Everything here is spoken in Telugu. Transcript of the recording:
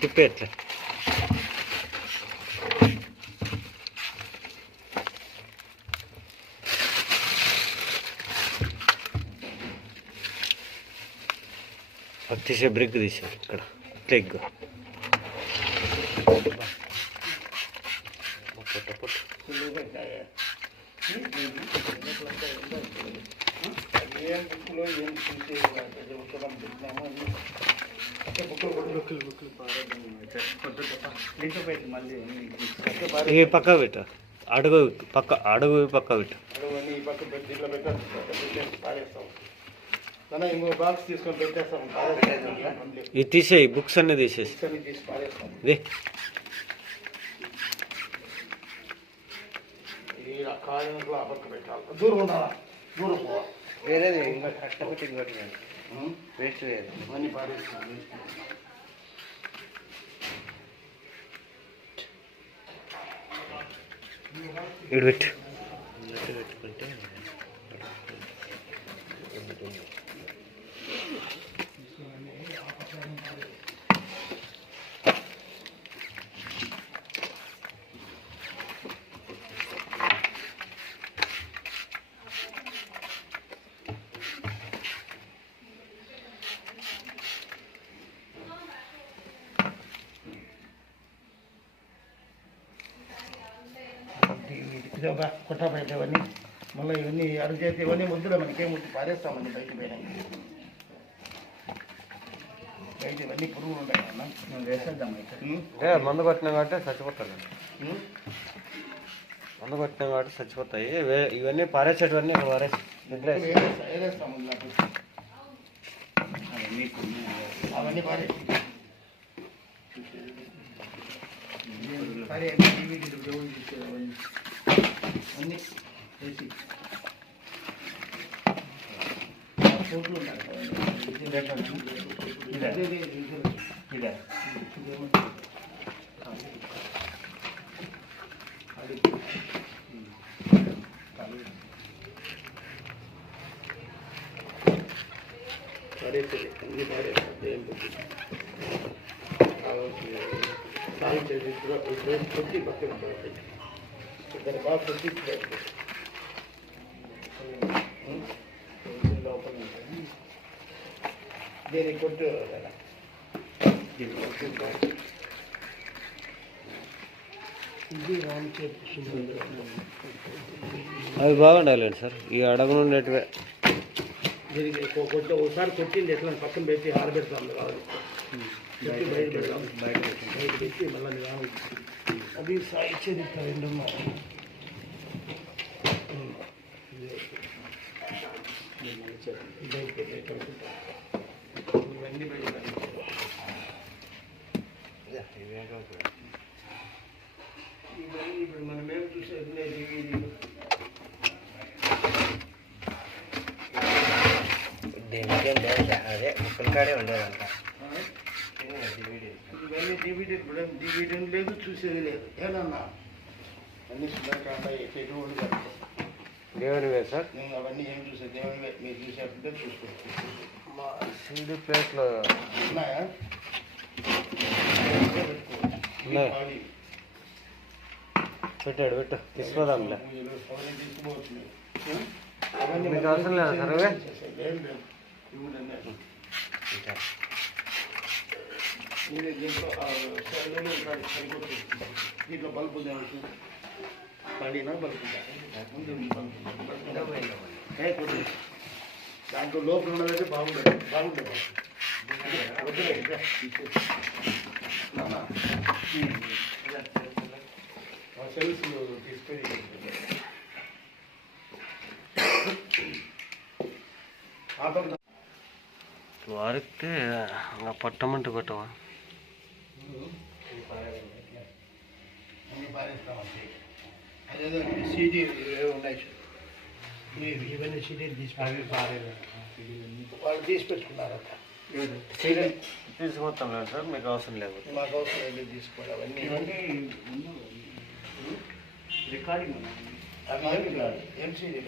తిప్పే ఎట్లా అది తీసే బ్రేక్ తీసారు ఇక్కడ ఇట్లా ఎగ్గు పొట్ట పొట్ట ఏం బుక్లో ఏం చూసే ఉత్తరం పెట్టినామో అని మళ్ళీ పక్క పెట్ట. అడుగు పక్క అడుగు పక్క పెట్ట. ఈ పక్క ఇది తీసేయి బుక్స్ అన్నీ తీసేసి ఇది ఈ ఆ పక్క దూరం ఉండాలా దూరం పోవాలి వేరేది ఇంకా కష్టపడి ఇంకోటి వేస్ట్ లేదు అన్నీ పారేస్తాం ఇటు పెట్టు ఇది ఒక కుట్ట పెట్టేవన్నీ మళ్ళీ ఇవన్నీ అడుగు చేతి ఇవన్నీ ముద్దులో మనకేం ముద్దు? పారేస్తామండి బయట పోయినా బయట ఇవన్నీ పురుగులు ఉంటాయి అన్న. మేము వేసేద్దాం అయితే. ఏ మందు కొట్టినా కాబట్టి చచ్చిపోతాను? మందు కొట్టినా కాబట్టి చచ్చిపోతాయి. ఇవన్నీ పారేసేటివన్నీ పారేసి ఇందాక. అవన్నీ పారేసి దేవుడు చూసేది అవన్నీ. అన్నీ వేసి ఫోటోలు ఉంటాయి కదా, ఇదే. ఇదే, ఇదే, ఇదే. ఇదే ఇదేమో. అది. పారేసేది, అన్నీ పారేసేది, ఏం పెట్టి. స్నానం చేసి ఇప్పుడు ఇప్పుడు కొద్ది పక్కన పెట్టి. ఇద్దరు బాగా కొద్ది పెట్టి. ఉం? లోపల ఉంటుంది. దీనికి కొట్టు కదా. దీనికి కొట్టు. ఇది రామ్ చేతి అవి బాగుండాలండి సార్ ఈ అడగ ఉండేటివే దీనికి కొ- కొట్టు ఒకసారి కొట్టింది ఎట్లా పక్కన పెట్టి ఆరబెడతాం కావాలి పెట్టి బయట పెడతాం బయట పెట్టి బయట పెట్టి మళ్ళీ నిదానం అది సా- ఇచ్చేది ఇక్కడ రెండు ఇప్పుడు మనం ఏం చూసేది దీనికి లేదు. అదే ముక్కలకాడే ఉండేదంట. ఇవన్నీ డివిడీ ఇప్పుడు డివిడీ లేదు చూసేది లేదు. ఏదన్నా అన్ని ఎటువంటి కాదు. దేవుడివే సార్? నేను అవన్నీ ఏం చూసేది దేవుని మీరు చూసేటుంటే చూసుకోవచ్చు మా సీడీ ప్లేట్లో ఉన్నాయా. పెట్టాడు పెట్టు? అవన్నీ మీకు అవసరం లేదా సార్ అవి? లేదు, లేదు. ఇవ్వడండి. మీరే దీంట్లో సరిపోతుంది. దీంట్లో బల్బు ఉంది ఏమిటి? బల్బు ఉందా? ఉంది, బల్బు ఉంది. దాంట్లో లోపల ఉన్నదైతే బాగుండదు బాగుంటుంది సెల్స్ తీసుకొని వారితే పట్టమంటే కొట్టవా అన్ని అదేదో సీడీ ఉన్నాయి ఇవన్నీ సీడీలు తీసి వాళ్ళు తీసి పెట్టుకున్నారట సీడీ తీసుకొస్తాం లేదు సార్ మీకు అవసరం లేదు మాకు అవసరం లేదు తీసుకోవాలి అవన్నీ రికార్డింగ్ ఏం సీడీ